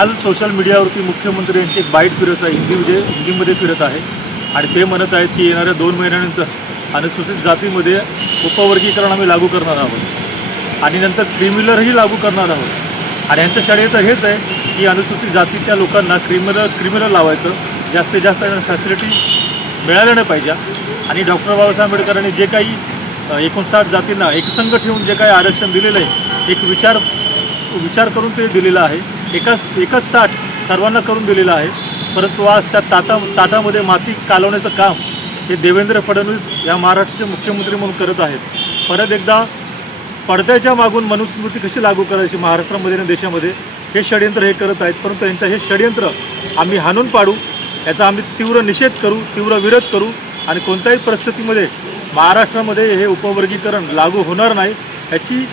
आज सोशल मीडियावरती मुख्यमंत्री यांची एक बाईट फिरत आहे, हिंदीमध्ये फिरत आहे आणि ते म्हणत आहेत की येणाऱ्या 2 महिन्यानंतर अनुसूचित जातीमध्ये उपवर्गीकरण आम्ही लागू करणार आहोत आणि नंतर क्रिमिनलही लागू करणार आहोत. आणि यांचं षडयंत्र हेच आहे की अनुसूचित जातीच्या लोकांना क्रिमिनल लावायचं, जास्तीत जास्त फॅसिलिटी मिळाल्या नाही पाहिजे. आणि डॉक्टर बाबासाहेब आंबेडकरांनी जे काही 59 जातींना एकसंघ ठेवून जे काही आरक्षण दिलेलं आहे, एक विचार करून ते दिलेलं आहे. एकच ताट सर्वांना करून दिलेलं आहे. परंतु आज त्या ताटामध्ये माती कालवण्याचं काम हे देवेंद्र फडणवीस या महाराष्ट्राचे मुख्यमंत्री म्हणून करत आहेत. परत एकदा पडद्याच्या मागून मनुस्मृती कशी लागू करायची महाराष्ट्रामध्ये आणि देशामध्ये हे षडयंत्र हे करत आहेत. परंतु यांचं हे षडयंत्र आम्ही हाणून पाडू, याचा आम्ही तीव्र निषेध करू, तीव्र विरोध करू आणि कोणत्याही परिस्थितीमध्ये महाराष्ट्रामध्ये हे उपवर्गीकरण लागू होणार नाही याची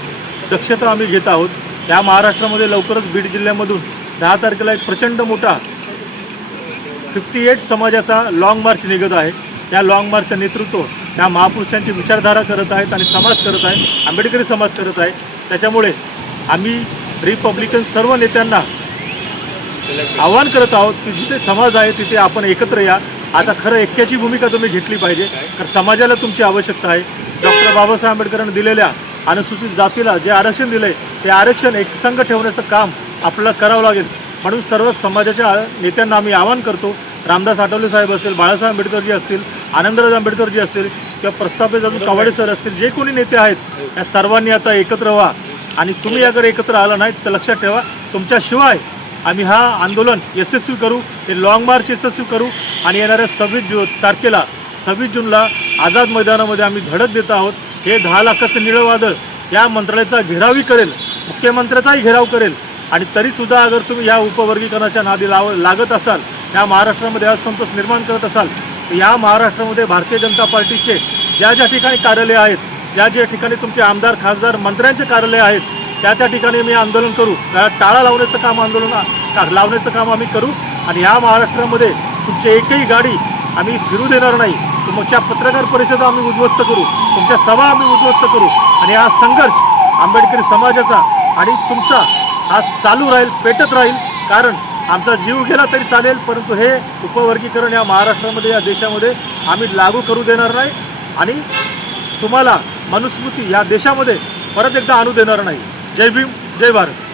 दक्षता आम्ही घेत आहोत. या महाराष्ट्रामध्ये लवकरच बीड जिल्ह्यामधून 10 तारखेला एक प्रचंड मोठा 58 समाजाचा लाँग मार्च निघत आहे. या लाँग मार्चचं नेतृत्व या महापुरुषांची विचारधारा करत आहेत आणि समाज करत आहे, आंबेडकरी समाज करत आहे. त्याच्यामुळे आम्ही रिपब्लिकन सर्व नेत्यांना आवाहन करत आहोत की जिथे समाज आहे तिथे आपण एकत्र या. आता खरं ऐक्याची भूमिका तुम्ही घेतली पाहिजे, कारण समाजाला तुमची आवश्यकता आहे. डॉक्टर बाबासाहेब आंबेडकरांनी दिलेल्या अनुसूचित जातीला जे आरक्षण दिलं आहे ते आरक्षण एकसंघ ठेवण्याचं काम आपल्याला करावं लागेल. म्हणून सर्व समाजाच्या नेत्यांना आम्ही आवाहन करतो, रामदास आठवले साहेब असतील, बाळासाहेब आंबेडकरजी असतील, आनंदराज आंबेडकरजी असतील किंवा प्रस्थापित अजून कवाडे सर असतील, जे कोणी नेते आहेत या सर्वांनी आता एकत्र व्हा. आणि तुम्ही अगर एकत्र आला नाहीत तर लक्षात ठेवा, तुमच्याशिवाय आम्ही हा आंदोलन यशस्वी करू, हे लाँग मार्च यशस्वी करू आणि येणाऱ्या 26 जूनला आझाद मैदानामध्ये आम्ही धडक देत आहोत. हे 10 लाखाचं निळं वादळ या मंत्रालयाचा घेरावही करेल, मुख्यमंत्र्याचाही घेराव करेल. आणि तरीसुद्धा अगर तुम्ही या उपवर्गीकरणाच्या नादी लागत असाल, या महाराष्ट्रामध्ये असंतोष निर्माण करत असाल, तर या महाराष्ट्रामध्ये भारतीय जनता पार्टीचे ज्या ठिकाणी कार्यालय आहेत, ज्या ठिकाणी तुमचे आमदार खासदार मंत्र्यांचे कार्यालय आहेत, त्या ठिकाणी मी आंदोलन करू, त्या टाळा लावण्याचं काम आम्ही करू. आणि या महाराष्ट्रामध्ये तुमची एकही गाडी आम्ही फिरू देणार नाही. तुमच्या पत्रकार परिषदा आम्ही उद्ध्वस्त करू, तुमच्या सभा आम्ही उद्ध्वस्त करू. आणि हा संघर्ष आंबेडकरी समाजाचा आणि तुमचा हा चालू राहील, पेटत राहील. कारण आमचा जीव गेला तरी चालेल, परंतु हे उपवर्गीकरण या महाराष्ट्रामध्ये या देशामध्ये आम्ही लागू करू देणार नाही आणि तुम्हाला मनुस्मृती या देशामध्ये परत एकदा आणू देणार नाही. जय भीम, जय भारत.